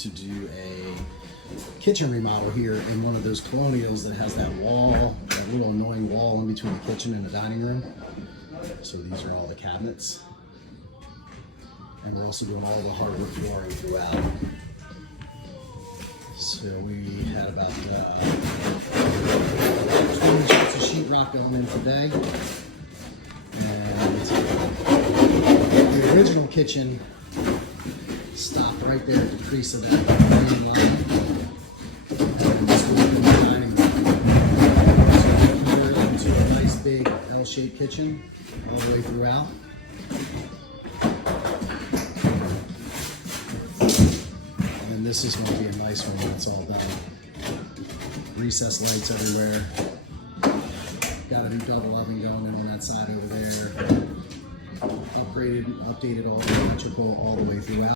To do a kitchen remodel here in one of those colonials that has that wall, that little annoying wall in between the kitchen and the dining room. So these are all the cabinets. And we're also doing all the hardwood flooring throughout. So we had about 20 sheets of sheetrock going in today. And the original kitchen stopped right there at the crease of that main line. And this will open the dining room. So we convert it into a nice big L-shaped kitchen all the way throughout. And then this is going to be a nice one when it's all done. Recessed lights everywhere. Got a new double oven going in on that side over there. Updated all the electrical all the way throughout.